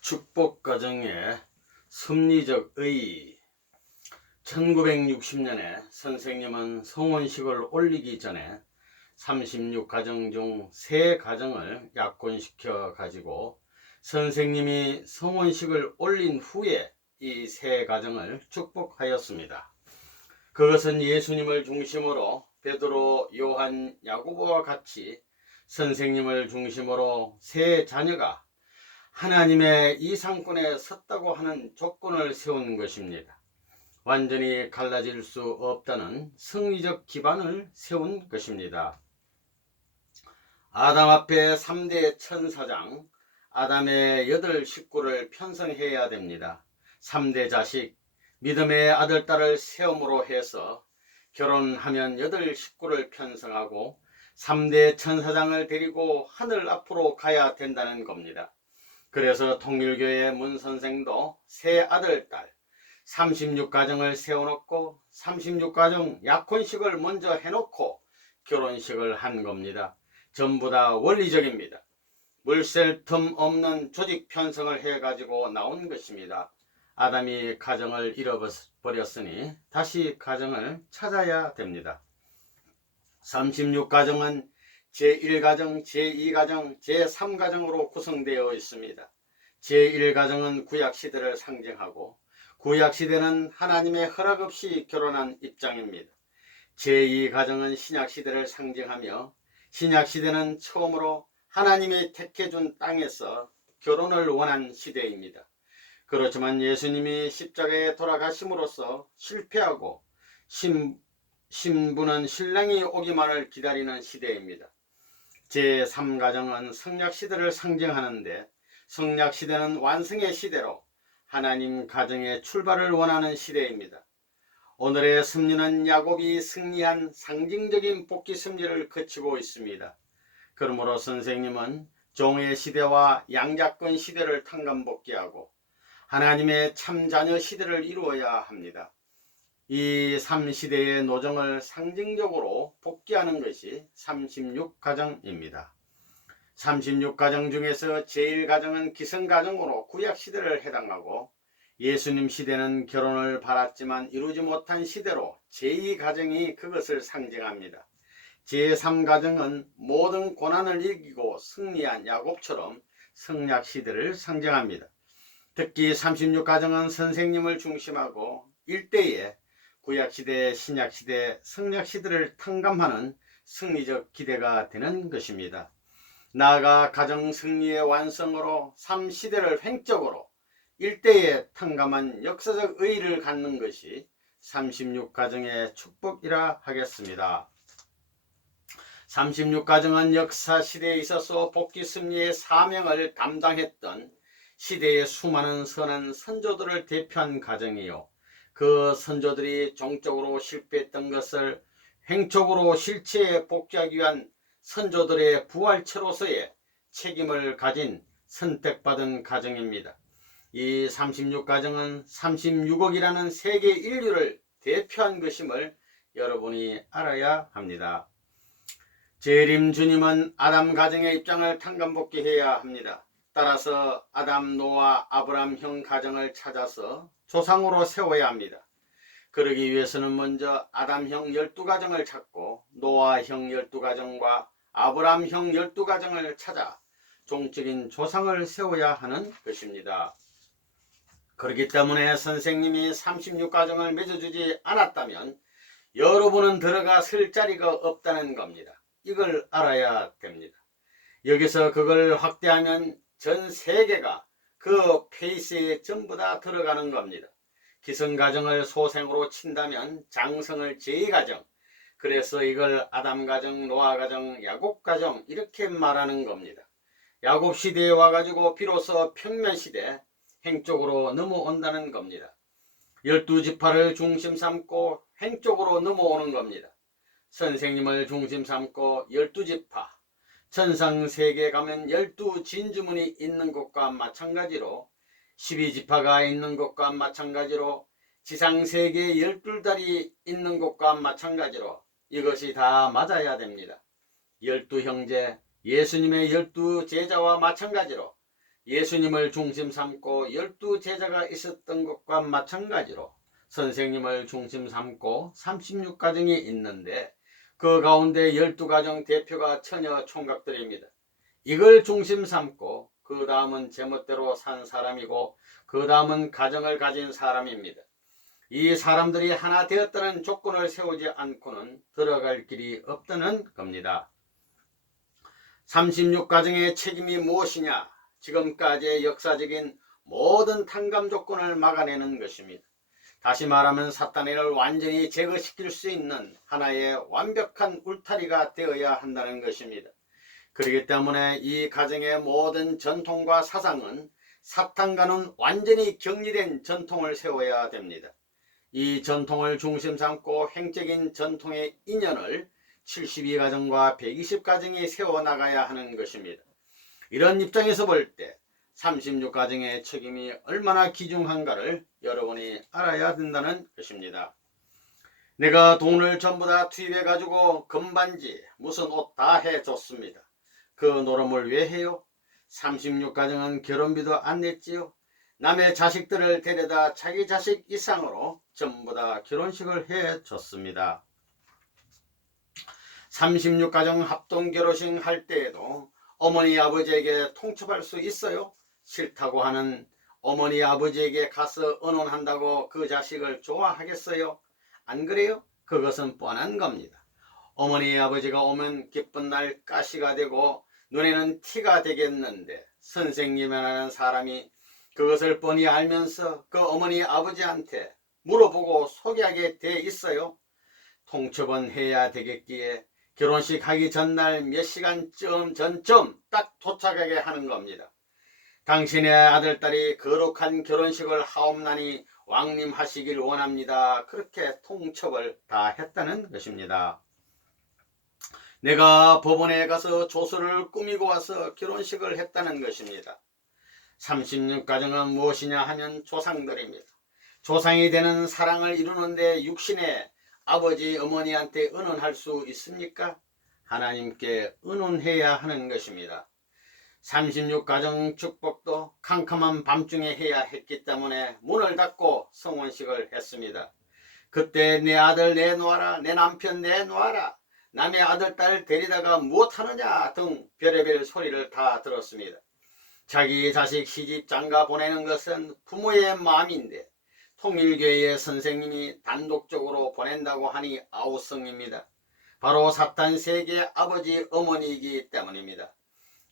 축복 가정의 섭리적 의의. 1960년에 선생님은 성혼식을 올리기 전에 36가정 중 3가정을 약혼시켜 가지고 선생님이 성혼식을 올린 후에 이 3가정을 축복하였습니다. 그것은 예수님을 중심으로 베드로, 요한, 야고보와 같이 선생님을 중심으로 3자녀가 하나님의 이 상권에 섰다고 하는 조건을 세운 것입니다. 완전히 갈라질 수 없다는 성리적 기반을 세운 것입니다. 아담 앞에 3대 천사장, 아담의 8 식구를 편성해야 됩니다. 3대 자식, 믿음의 아들, 딸을 세움으로 해서 결혼하면 8 식구를 편성하고 3대 천사장을 데리고 하늘 앞으로 가야 된다는 겁니다. 그래서 통일교회 문 선생도 세 아들, 딸 36가정을 세워놓고 36가정 약혼식을 먼저 해놓고 결혼식을 한 겁니다. 전부 다 원리적입니다. 물샐 틈 없는 조직 편성을 해가지고 나온 것입니다. 아담이 가정을 잃어버렸으니 다시 가정을 찾아야 됩니다. 36가정은 제1가정, 제2가정, 제3가정으로 구성되어 있습니다. 제1가정은 구약시대를 상징하고 구약시대는 하나님의 허락 없이 결혼한 입장입니다. 제2가정은 신약시대를 상징하며 신약시대는 처음으로 하나님이 택해준 땅에서 결혼을 원한 시대입니다. 그렇지만 예수님이 십자가에 돌아가심으로써 실패하고 신부는 신랑이 오기만을 기다리는 시대입니다. 제3가정은 성약시대를 상징하는데 성약시대는 완성의 시대로 하나님 가정의 출발을 원하는 시대입니다. 오늘의 섭리는 야곱이 승리한 상징적인 복귀 섭리를 거치고 있습니다. 그러므로 선생님은 종의 시대와 양자권 시대를 탕감복귀하고 하나님의 참자녀 시대를 이루어야 합니다. 이 3시대의 노정을 상징적으로 복귀하는 것이 36가정입니다. 36가정 중에서 제1가정은 기성가정으로 구약시대를 해당하고 예수님 시대는 결혼을 바랐지만 이루지 못한 시대로 제2가정이 그것을 상징합니다. 제3가정은 모든 고난을 이기고 승리한 야곱처럼 성약시대를 상징합니다. 특히 36가정은 선생님을 중심하고 일대에 구약시대, 신약시대, 성약시대를 탕감하는 승리적 기대가 되는 것입니다. 나아가 가정 승리의 완성으로 3시대를 횡적으로 일대에 탕감한 역사적 의의를 갖는 것이 36가정의 축복이라 하겠습니다. 36가정은 역사 시대에 있어서 복귀 승리의 사명을 담당했던 시대의 수많은 선한 선조들을 대표한 가정이요, 그 선조들이 종적으로 실패했던 것을 횡적으로 실체에 복귀하기 위한 선조들의 부활체로서의 책임을 가진 선택받은 가정입니다. 이 36가정은 36억이라는 세계 인류를 대표한 것임을 여러분이 알아야 합니다. 재림 주님은 아담 가정의 입장을 탕감복귀해야 합니다. 따라서 아담, 노아, 아브람 형 가정을 찾아서 조상으로 세워야 합니다. 그러기 위해서는 먼저 아담형 12가정을 찾고 노아형 12가정과 아브람형 12가정을 찾아 종적인 조상을 세워야 하는 것입니다. 그렇기 때문에 선생님이 36가정을 맺어주지 않았다면 여러분은 들어가 설 자리가 없다는 겁니다. 이걸 알아야 됩니다. 여기서 그걸 확대하면 전 세계가 그 페이스에 전부 다 들어가는 겁니다. 기성가정을 소생으로 친다면 장성을 제2가정, 그래서 이걸 아담가정, 노아가정, 야곱가정 이렇게 말하는 겁니다. 야곱시대에 와가지고 비로소 평면시대, 횡쪽으로 넘어온다는 겁니다. 12지파를 중심 삼고 횡쪽으로 넘어오는 겁니다. 선생님을 중심 삼고 12지파, 천상세계에 가면 12진주문이 있는 곳과 마찬가지로 12지파가 있는 곳과 마찬가지로 지상세계에 12달이 있는 곳과 마찬가지로 이것이 다 맞아야 됩니다. 12형제, 예수님의 12제자와 마찬가지로 예수님을 중심 삼고 12제자가 있었던 것과 마찬가지로 선생님을 중심 삼고 36가정이 있는데 그 가운데 12가정 대표가 처녀 총각들입니다. 이걸 중심 삼고 그 다음은 제멋대로 산 사람이고 그 다음은 가정을 가진 사람입니다. 이 사람들이 하나 되었다는 조건을 세우지 않고는 들어갈 길이 없다는 겁니다. 36가정의 책임이 무엇이냐? 지금까지의 역사적인 모든 탕감 조건을 막아내는 것입니다. 다시 말하면 사탄을 완전히 제거시킬 수 있는 하나의 완벽한 울타리가 되어야 한다는 것입니다. 그렇기 때문에 이 가정의 모든 전통과 사상은 사탄과는 완전히 격리된 전통을 세워야 됩니다. 이 전통을 중심 삼고 행적인 전통의 인연을 72가정과 120가정이 세워나가야 하는 것입니다. 이런 입장에서 볼 때 36가정의 책임이 얼마나 귀중한가를 여러분이 알아야 된다는 것입니다. 내가 돈을 전부 다 투입해 가지고 금반지 무슨 옷 다 해줬습니다. 그 노름을 왜 해요? 36가정은 결혼비도 안 냈지요. 남의 자식들을 데려다 자기 자식 이상으로 전부 다 결혼식을 해줬습니다. 36가정 합동결혼식 할 때에도 어머니 아버지에게 통첩할 수 있어요? 싫다고 하는 어머니 아버지에게 가서 의논한다고 그 자식을 좋아하겠어요? 안 그래요? 그것은 뻔한 겁니다. 어머니 아버지가 오면 기쁜 날 가시가 되고 눈에는 티가 되겠는데 선생님이라는 사람이 그것을 뻔히 알면서 그 어머니 아버지한테 물어보고 소개하게 돼 있어요? 통첩은 해야 되겠기에 결혼식 하기 전날 몇 시간쯤 전쯤 딱 도착하게 하는 겁니다. 당신의 아들딸이 거룩한 결혼식을 하옵나니 왕림하시길 원합니다. 그렇게 통첩을 다 했다는 것입니다. 내가 법원에 가서 조서를 꾸미고 와서 결혼식을 했다는 것입니다. 36가정은 무엇이냐 하면 조상들입니다. 조상이 되는 사랑을 이루는데 육신의 아버지 어머니한테 의논할 수 있습니까? 하나님께 의논해야 하는 것입니다. 36가정 축복도 캄캄한 밤중에 해야 했기 때문에 문을 닫고 성혼식을 했습니다. 그때 내 아들 내놓아라, 내 남편 내놓아라, 남의 아들 딸 데리다가 무엇하느냐 등 별의별 소리를 다 들었습니다. 자기 자식 시집 장가 보내는 것은 부모의 마음인데 통일교회의 선생님이 단독적으로 보낸다고 하니 아우성입니다. 바로 사탄 세계 아버지 어머니이기 때문입니다.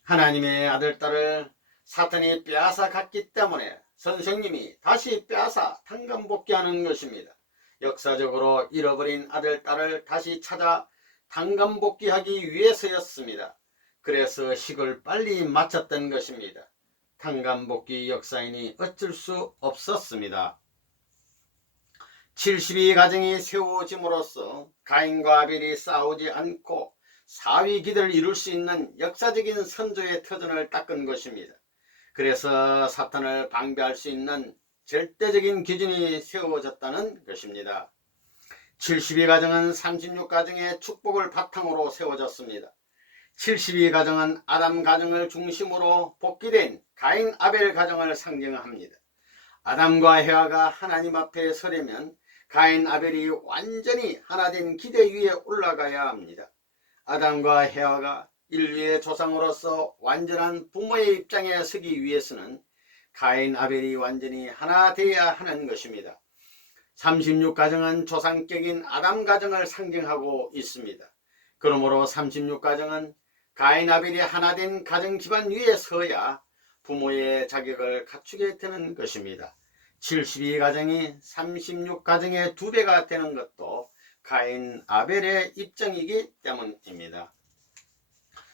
하나님의 아들 딸을 사탄이 빼앗아 갔기 때문에 선생님이 다시 빼앗아 탕감복귀하는 것입니다. 역사적으로 잃어버린 아들 딸을 다시 찾아 탕감복귀하기 위해서였습니다. 그래서 식을 빨리 마쳤던 것입니다. 탕감복귀 역사이니 어쩔 수 없었습니다. 72가정이 세워짐으로써 가인과 아벨이 싸우지 않고 사위 기대를 이룰 수 있는 역사적인 선조의 터전을 닦은 것입니다. 그래서 사탄을 방배할 수 있는 절대적인 기준이 세워졌다는 것입니다. 72가정은 36가정의 축복을 바탕으로 세워졌습니다. 72가정은 아담 가정을 중심으로 복귀된 가인 아벨 가정을 상징합니다. 아담과 헤아가 하나님 앞에 서려면 가인 아벨이 완전히 하나된 기대 위에 올라가야 합니다. 아담과 헤아가 인류의 조상으로서 완전한 부모의 입장에 서기 위해서는 가인 아벨이 완전히 하나 되어야 하는 것입니다. 36가정은 조상격인 아담 가정을 상징하고 있습니다. 그러므로 36가정은 가인 아벨이 하나된 가정 기반 위에 서야 부모의 자격을 갖추게 되는 것입니다. 72가정이 36가정의 2배가 되는 것도 가인 아벨의 입장이기 때문입니다.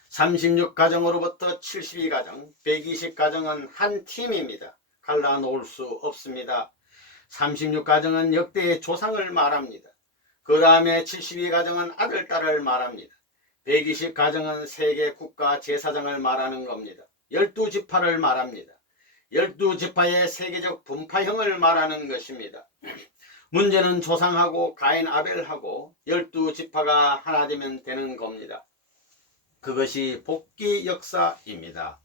36가정으로부터 72가정, 120가정은 한 팀입니다. 갈라놓을 수 없습니다. 36가정은 역대의 조상을 말합니다. 그 다음에 72가정은 아들, 딸을 말합니다. 120가정은 세계 국가 제사장을 말하는 겁니다. 12지파를 말합니다. 12지파의 세계적 분파형을 말하는 것입니다. 문제는 조상하고 가인 아벨하고 12지파가 하나 되면 되는 겁니다. 그것이 복귀 역사입니다.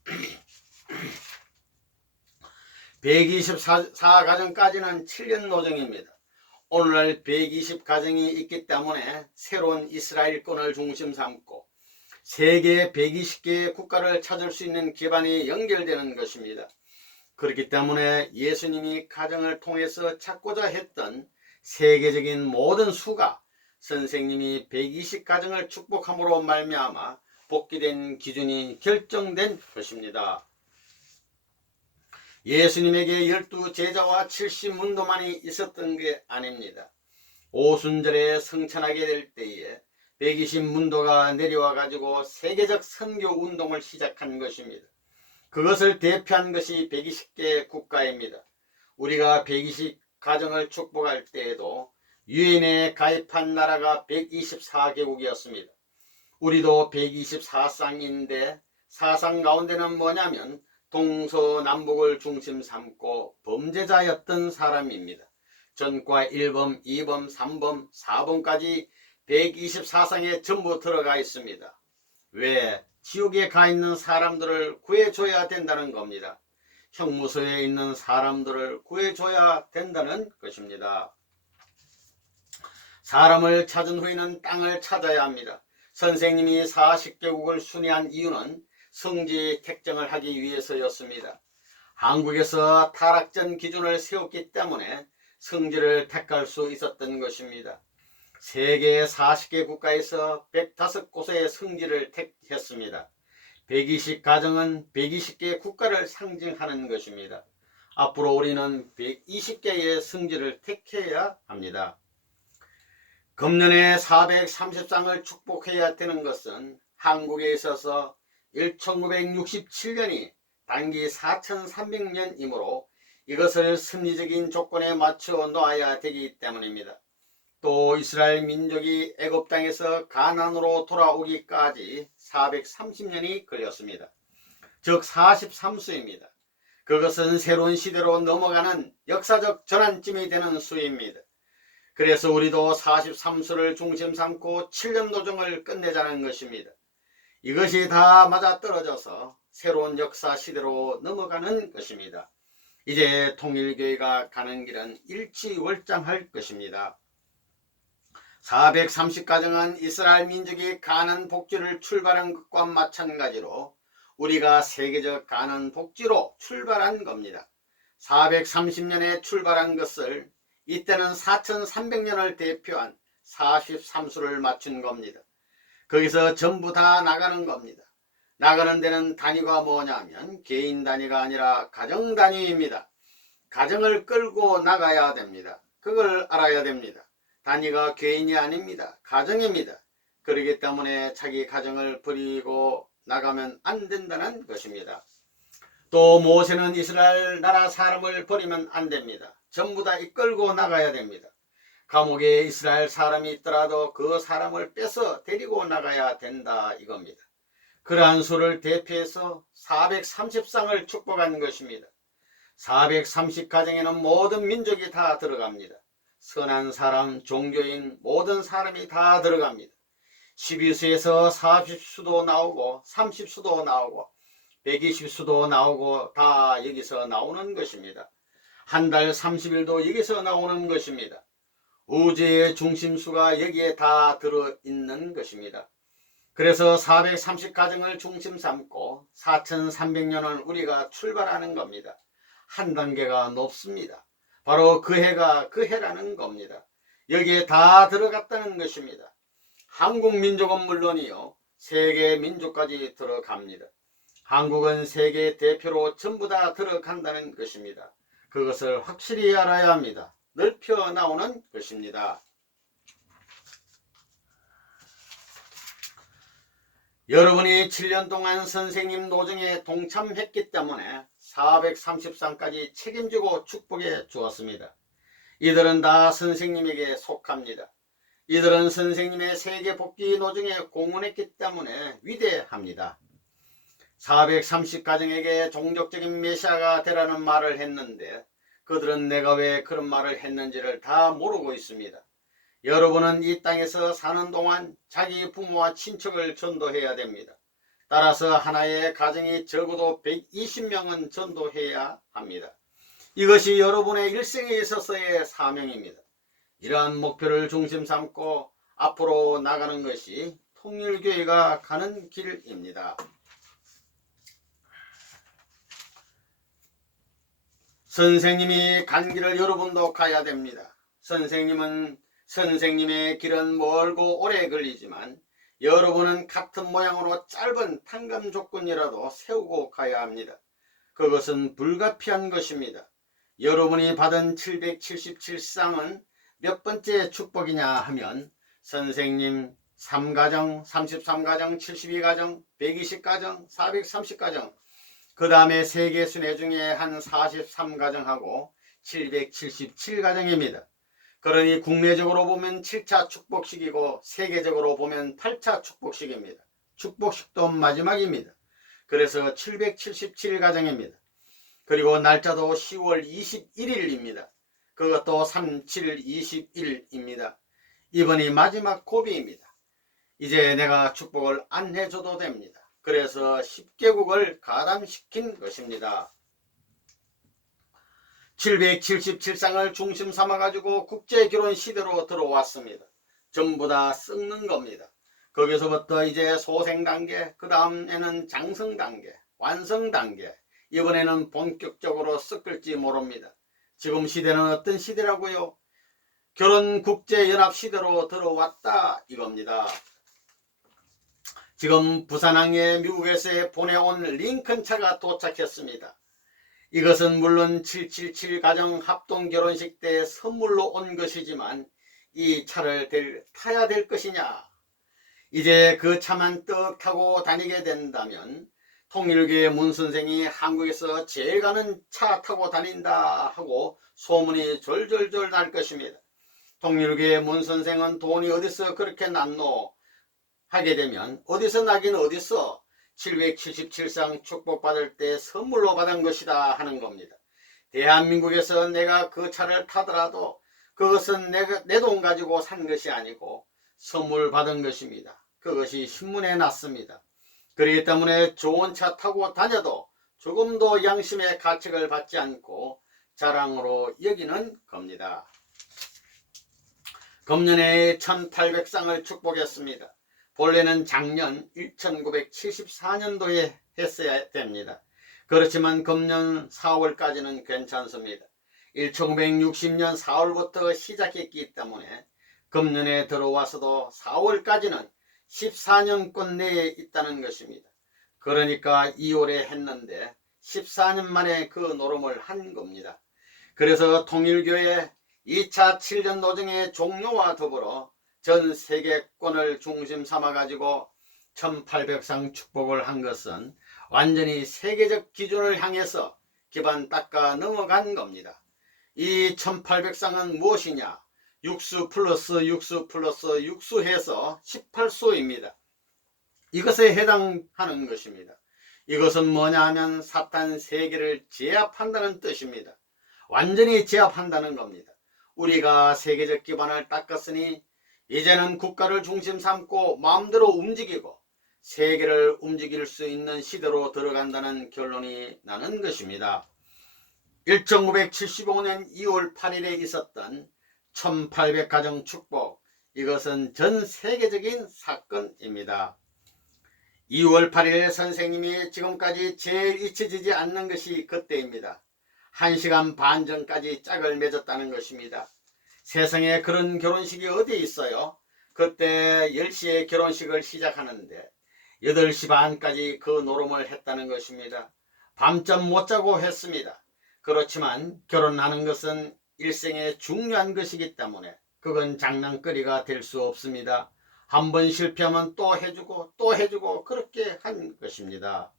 124가정까지는 7년 노정입니다. 오늘날 120가정이 있기 때문에 새로운 이스라엘권을 중심 삼고 세계 120개의 국가를 찾을 수 있는 기반이 연결되는 것입니다. 그렇기 때문에 예수님이 가정을 통해서 찾고자 했던 세계적인 모든 수가 선생님이 120가정을 축복함으로 말미암아 복귀된 기준이 결정된 것입니다. 예수님에게 12제자와 70문도만이 있었던 게 아닙니다. 오순절에 성찬하게 될 때에 120문도가 내려와 가지고 세계적 선교 운동을 시작한 것입니다. 그것을 대표한 것이 120개 국가입니다. 우리가 120가정을 축복할 때에도 유엔에 가입한 나라가 124개국이었습니다. 우리도 124쌍인데 사상 가운데는 뭐냐면 동서남북을 중심 삼고 범죄자였던 사람입니다. 전과 1범, 2범, 3범, 4범까지 124상에 전부 들어가 있습니다. 왜? 지옥에 가 있는 사람들을 구해줘야 된다는 겁니다. 형무소에 있는 사람들을 구해줘야 된다는 것입니다. 사람을 찾은 후에는 땅을 찾아야 합니다. 선생님이 40개국을 순회한 이유는 성지 택정을 하기 위해서였습니다. 한국에서 타락전 기준을 세웠기 때문에 성지를 택할 수 있었던 것입니다. 세계 40개 국가에서 105곳의 성지를 택했습니다. 120가정은 120개 국가를 상징하는 것입니다. 앞으로 우리는 120개의 성지를 택해야 합니다. 금년에 430쌍을 축복해야 되는 것은 한국에 있어서 1967년이 단기 4300년이므로 이것을 섭리적인 조건에 맞춰 놓아야 되기 때문입니다. 또 이스라엘 민족이 애굽 땅에서 가나안으로 돌아오기까지 430년이 걸렸습니다. 즉 43수입니다. 그것은 새로운 시대로 넘어가는 역사적 전환점이 되는 수입니다. 그래서 우리도 43수를 중심 삼고 7년 노정을 끝내자는 것입니다. 이것이 다 맞아떨어져서 새로운 역사 시대로 넘어가는 것입니다. 이제 통일교회가 가는 길은 일치월장할 것입니다. 430가정은 이스라엘 민족이 가나안 복지를 출발한 것과 마찬가지로 우리가 세계적 가나안 복지로 출발한 겁니다. 430년에 출발한 것을 이때는 4300년을 대표한 43수를 맞춘 겁니다. 거기서 전부 다 나가는 겁니다. 나가는 데는 단위가 뭐냐면 개인 단위가 아니라 가정 단위입니다. 가정을 끌고 나가야 됩니다. 그걸 알아야 됩니다. 단위가 개인이 아닙니다. 가정입니다. 그렇기 때문에 자기 가정을 버리고 나가면 안 된다는 것입니다. 또 모세는 이스라엘 나라 사람을 버리면 안 됩니다. 전부 다 이끌고 나가야 됩니다. 감옥에 이스라엘 사람이 있더라도 그 사람을 뺏어 데리고 나가야 된다 이겁니다. 그러한 수를 대표해서 430쌍을 축복한 것입니다. 430가정에는 모든 민족이 다 들어갑니다. 선한 사람, 종교인 모든 사람이 다 들어갑니다. 12수에서 40수도 나오고 30수도 나오고 120수도 나오고 다 여기서 나오는 것입니다. 한 달 30일도 여기서 나오는 것입니다. 우주의 중심수가 여기에 다 들어있는 것입니다. 그래서 430가정을 중심 삼고 4300년을 우리가 출발하는 겁니다. 한 단계가 높습니다. 바로 그 해가 그 해라는 겁니다. 여기에 다 들어갔다는 것입니다. 한국 민족은 물론이요 세계 민족까지 들어갑니다. 한국은 세계 대표로 전부 다 들어간다는 것입니다. 그것을 확실히 알아야 합니다. 넓혀 나오는 것입니다. 여러분이 7년 동안 선생님 노정에 동참했기 때문에 430상까지 책임지고 축복해 주었습니다. 이들은 다 선생님에게 속합니다. 이들은 선생님의 세계 복귀 노정에 공헌했기 때문에 위대합니다. 430가정에게 종족적인 메시아가 되라는 말을 했는데 그들은 내가 왜 그런 말을 했는지를 다 모르고 있습니다. 여러분은 이 땅에서 사는 동안 자기 부모와 친척을 전도해야 됩니다. 따라서 하나의 가정이 적어도 120명은 전도해야 합니다. 이것이 여러분의 일생에 있어서의 사명입니다. 이러한 목표를 중심 삼고 앞으로 나가는 것이 통일교회가 가는 길입니다. 선생님이 간 길을 여러분도 가야 됩니다. 선생님의 길은 멀고 오래 걸리지만 여러분은 같은 모양으로 짧은 탕감 조건이라도 세우고 가야 합니다. 그것은 불가피한 것입니다. 여러분이 받은 777쌍은 몇 번째 축복이냐 하면 선생님 3가정, 33가정, 72가정, 120가정, 430가정, 그 다음에 세계순회 중에 한 43가정하고 777가정입니다. 그러니 국내적으로 보면 7차 축복식이고 세계적으로 보면 8차 축복식입니다. 축복식도 마지막입니다. 그래서 777가정입니다. 그리고 날짜도 10월 21일입니다. 그것도 3721입니다. 이번이 마지막 고비입니다. 이제 내가 축복을 안 해줘도 됩니다. 그래서 10개국을 가담시킨 것입니다. 777쌍을 중심 삼아가지고 국제결혼 시대로 들어왔습니다. 전부 다 썩는 겁니다. 거기서부터 이제 소생단계, 그 다음에는 장성단계, 완성단계, 이번에는 본격적으로 섞을지 모릅니다. 지금 시대는 어떤 시대라고요? 결혼국제연합 시대로 들어왔다 이겁니다. 지금 부산항에 미국에서 보내온 링컨차가 도착했습니다. 이것은 물론 777가정 합동결혼식 때 선물로 온 것이지만 이 차를 타야 될 것이냐? 이제 그 차만 떡 타고 다니게 된다면 통일교회 문선생이 한국에서 제일 가는 차 타고 다닌다 하고 소문이 졸졸졸 날 것입니다. 통일교회 문선생은 돈이 어디서 그렇게 났노? 하게 되면 어디서 나긴 어디서 777쌍 축복받을 때 선물로 받은 것이다 하는 겁니다. 대한민국에서 내가 그 차를 타더라도 그것은 내 돈 가지고 산 것이 아니고 선물 받은 것입니다. 그것이 신문에 났습니다. 그렇기 때문에 좋은 차 타고 다녀도 조금도 양심의 가책을 받지 않고 자랑으로 여기는 겁니다. 금년에 1800쌍을 축복했습니다. 본래는 작년 1974년도에 했어야 됩니다. 그렇지만 금년 4월까지는 괜찮습니다. 1960년 4월부터 시작했기 때문에 금년에 들어와서도 4월까지는 14년권 내에 있다는 것입니다. 그러니까 2월에 했는데 14년 만에 그 노름을 한 겁니다. 그래서 통일교회 2차 7년 노정의 종료와 더불어 전 세계권을 중심 삼아가지고 1800쌍 축복을 한 것은 완전히 세계적 기준을 향해서 기반 닦아 넘어간 겁니다. 이 1800쌍은 무엇이냐? 육수 플러스 육수 플러스 육수 해서 18수입니다. 이것에 해당하는 것입니다. 이것은 뭐냐 하면 사탄 세계를 제압한다는 뜻입니다. 완전히 제압한다는 겁니다. 우리가 세계적 기반을 닦았으니 이제는 국가를 중심 삼고 마음대로 움직이고 세계를 움직일 수 있는 시대로 들어간다는 결론이 나는 것입니다. 1975년 2월 8일에 있었던 1800가정 축복, 이것은 전 세계적인 사건입니다. 2월 8일 선생님이 지금까지 제일 잊혀지지 않는 것이 그때입니다. 1시간 반 전까지 짝을 맺었다는 것입니다. 세상에 그런 결혼식이 어디 있어요? 그때 10시에 결혼식을 시작하는데 8시 반까지 그 노름을 했다는 것입니다. 밤잠 못 자고 했습니다. 그렇지만 결혼하는 것은 일생에 중요한 것이기 때문에 그건 장난거리가 될 수 없습니다. 한번 실패하면 또 해주고 또 해주고 그렇게 한 것입니다.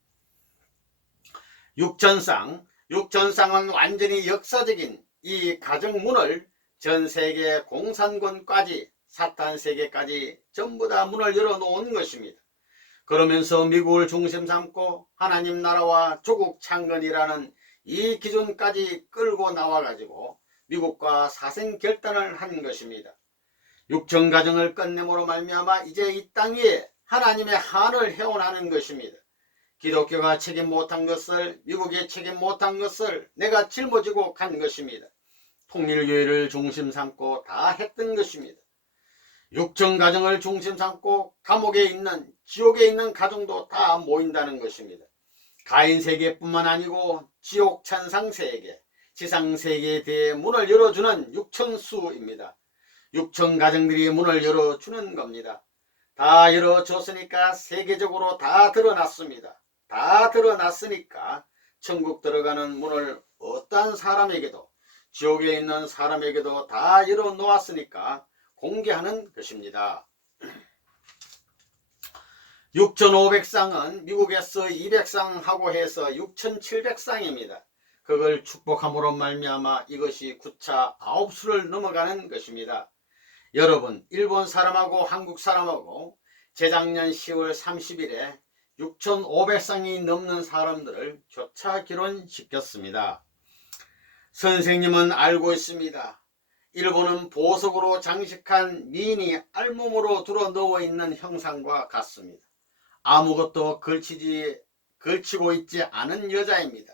육천쌍은 완전히 역사적인 이 가정문을 전 세계 공산권까지 사탄 세계까지 전부 다 문을 열어놓은 것입니다. 그러면서 미국을 중심 삼고 하나님 나라와 조국 창건이라는 이 기준까지 끌고 나와가지고 미국과 사생결단을 한 것입니다. 육천가정을 끝냄으로 말미암아 이제 이 땅 위에 하나님의 한을 해원하는 것입니다. 기독교가 책임 못한 것을, 미국이 책임 못한 것을 내가 짊어지고 간 것입니다. 통일교회를 중심 삼고 다 했던 것입니다. 육정가정을 중심 삼고 감옥에 있는, 지옥에 있는 가정도 다 모인다는 것입니다. 가인세계뿐만 아니고 지옥 천상세계, 지상세계에 대해 문을 열어주는 육천수입니다. 육천가정들이 문을 열어주는 겁니다. 다 열어줬으니까 세계적으로 다 드러났습니다. 다 드러났으니까 천국 들어가는 문을 어떠한 사람에게도, 지옥에 있는 사람에게도 다 열어놓았으니까 공개하는 것입니다. 6,500쌍은 미국에서 200쌍 하고 해서 6,700쌍입니다. 그걸 축복함으로 말미암아 이것이 9차 9수를 넘어가는 것입니다. 여러분, 일본 사람하고 한국 사람하고 재작년 10월 30일에 6,500쌍이 넘는 사람들을 교차 결혼시켰습니다. 선생님은 알고 있습니다. 일본은 보석으로 장식한 미인이 알몸으로 들어 누워 있는 형상과 같습니다. 아무것도 걸치고 있지 않은 여자입니다.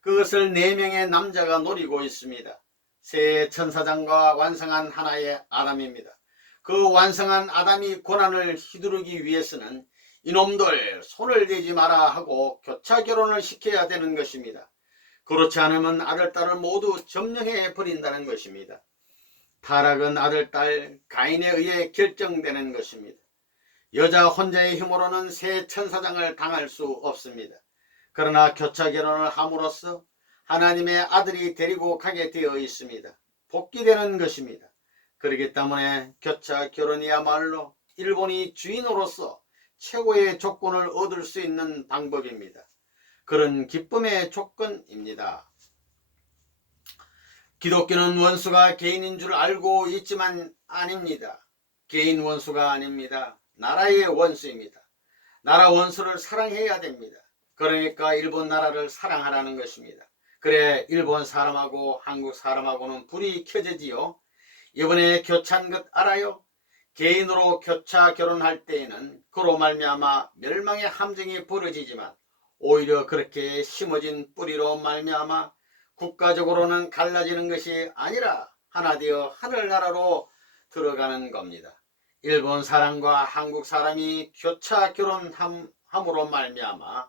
그것을 4명의 남자가 노리고 있습니다. 새 천사장과 완성한 하나의 아담입니다. 그 완성한 아담이 고난을 휘두르기 위해서는 이놈들 손을 대지 마라 하고 교차 결혼을 시켜야 되는 것입니다. 그렇지 않으면 아들, 딸을 모두 점령해 버린다는 것입니다. 타락은 아들, 딸, 가인에 의해 결정되는 것입니다. 여자 혼자의 힘으로는 새 천사장을 당할 수 없습니다. 그러나 교차 결혼을 함으로써 하나님의 아들이 데리고 가게 되어 있습니다. 복귀되는 것입니다. 그렇기 때문에 교차 결혼이야말로 일본이 주인으로서 최고의 조건을 얻을 수 있는 방법입니다. 그런 기쁨의 조건입니다. 기독교는 원수가 개인인 줄 알고 있지만 아닙니다. 개인 원수가 아닙니다. 나라의 원수입니다. 나라 원수를 사랑해야 됩니다. 그러니까 일본 나라를 사랑하라는 것입니다. 그래 일본 사람하고 한국 사람하고는 불이 켜지지요. 이번에 교차한 것 알아요? 개인으로 교차 결혼할 때에는 그로 말미암아 멸망의 함정이 벌어지지만 오히려 그렇게 심어진 뿌리로 말미암아 국가적으로는 갈라지는 것이 아니라 하나 되어 하늘나라로 들어가는 겁니다. 일본 사람과 한국 사람이 교차 결혼함으로 말미암아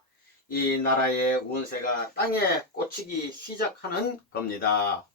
이 나라의 운세가 땅에 꽂히기 시작하는 겁니다.